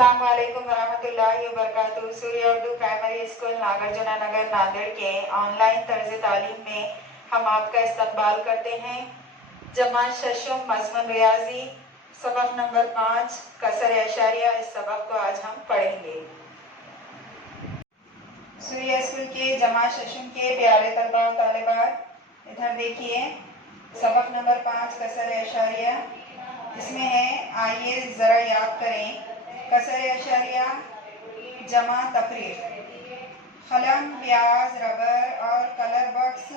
अस्सलाम वालेकुम वरहमतुल्लाहि वबरकातुहू। सूर्य उर्दू प्राइमरी स्कूल नागार्जुना नगर नांदेड़ के ऑनलाइन तर्ज तालीम में हम आपका इस्तकबाल करते हैं। जमात शशुम मज़मून रियाजी सबक नंबर 5 कसर अशारिया, इस सबक को आज हम पढ़ेंगे। सूर्य स्कूल के जमात शशुम के प्यारे तलबा और तालिबात, इधर देखिए सबक नंबर 5 कसर अशारिया, इसमें है, आइए ज़रा याद करें। कसर अशारिया, जमा तफरीक, कलम, प्याज, रबर और कलर बॉक्स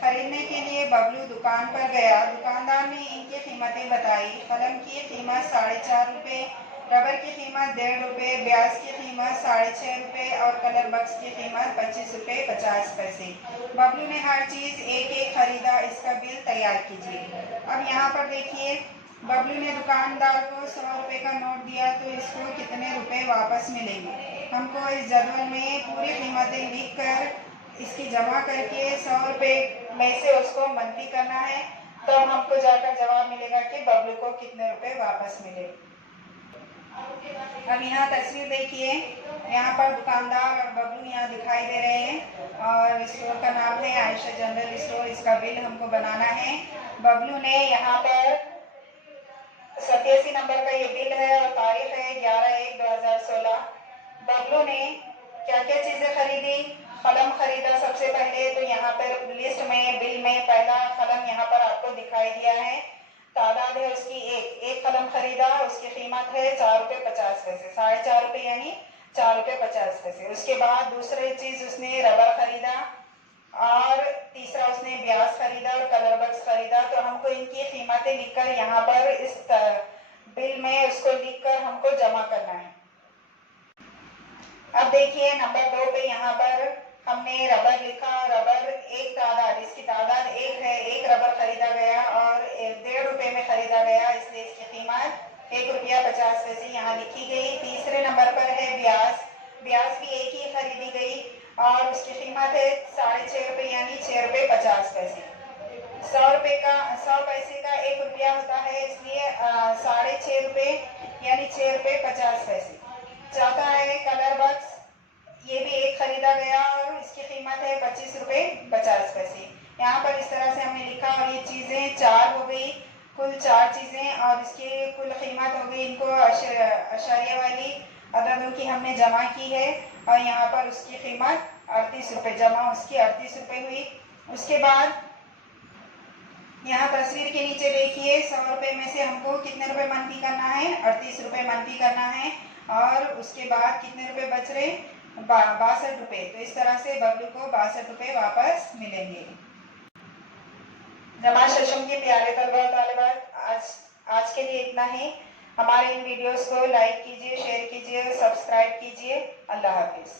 खरीदने के लिए बबलू दुकान पर गया। दुकानदार ने इनकी कीमतें बताई। कलम की कीमत 4.5 रुपये, रबर की कीमत 1.5 रुपये, प्याज की कीमत 6.5 रुपये और कलर बॉक्स की कीमत 25 रुपये 50 पैसे। बबलू ने हर चीज़ एक एक खरीदा। इसका बिल तैयार कीजिए। अब यहाँ पर देखिए, बबलू ने दुकानदार को 100 रुपये का नोट दिया, तो इसको कितने रुपए वापस मिलेंगे। हमको इस जदवल में पूरी कीमतें लिख कर इसकी जमा करके 100 रुपये में से उसको मनफी करना है, तो हमको जाकर जवाब मिलेगा कि बबलू को कितने रुपए वापस मिले। अब यहाँ तस्वीर देखिए, यहाँ पर दुकानदार और बबलू यहाँ दिखाई दे रहे हैं और स्टोर का नाम है आयशा जनरल स्टोर। इसका बिल हमको बनाना है। बबलू ने यहाँ पर 87 नंबर का ये बिल है और तारीख है 11/1/2016। बबलू ने क्या क्या चीजें खरीदी। कलम खरीदा सबसे पहले, तो यहाँ पर लिस्ट में बिल में पहला कलम यहाँ पर आपको दिखाई दिया है। तादाद है उसकी एक कलम खरीदा, उसकी कीमत है 4 रुपये 50 पैसे, 4.5 रुपये यानी 4 रुपये 50 पैसे। उसके बाद दूसरी चीज उसने रबर खरीदा और तीसरा उसने ब्याज खरीदा और कलर बॉक्स खरीदा। तो हमको इनकी कीमतें लिखकर यहाँ पर इस बिल में उसको लिखकर हमको जमा करना है। अब देखिए नंबर 2 पे यहाँ पर हमने रबर लिखा। रबर एक तादाद, इसकी तादाद 1 है, 1 रबर खरीदा गया और 1.5 रुपये में खरीदा गया, इसलिए इसकी कीमत 1 रुपया 50 पैसे यहाँ लिखी गई। तीसरे नंबर पर है ब्याज। ब्याज भी एक ही खरीदी गई और उसकी कीमत है 6.5 रुपये यानी 6 रुपये 50 पैसे। 100 पैसे का 1 रुपया होता है, इसलिए 6.5 रुपये यानी 6 रुपये 50 पैसे। चौथा है कलर बॉक्स, ये भी एक खरीदा गया और इसकी कीमत है 25 रुपये 50 पैसे। यहाँ पर इस तरह से हमने लिखा और ये चीज़ें 4 हो गई, कुल 4 चीज़ें और इसकी कुल कीमत हो गई। इनको अशारिया वाली अददों की हमने जमा की है और यहाँ पर उसकी कीमत 38 रुपये, जमा उसकी 38 रुपये हुई। उसके बाद यहाँ तस्वीर के नीचे देखिए 100 रुपये में से हमको कितने रुपए मनफी करना है, 38 रुपये मनफी करना है और उसके बाद कितने रुपए बच रहे, 62 रुपये। तो इस तरह से बबलू को 62 रुपये वापस मिलेंगे। जमात शशुम के प्यारे तलबा और तालिबात, आज के लिए इतना ही। हमारे इन वीडियोस को लाइक कीजिए, शेयर कीजिए, सब्सक्राइब कीजिए। अल्लाह हाफिज़।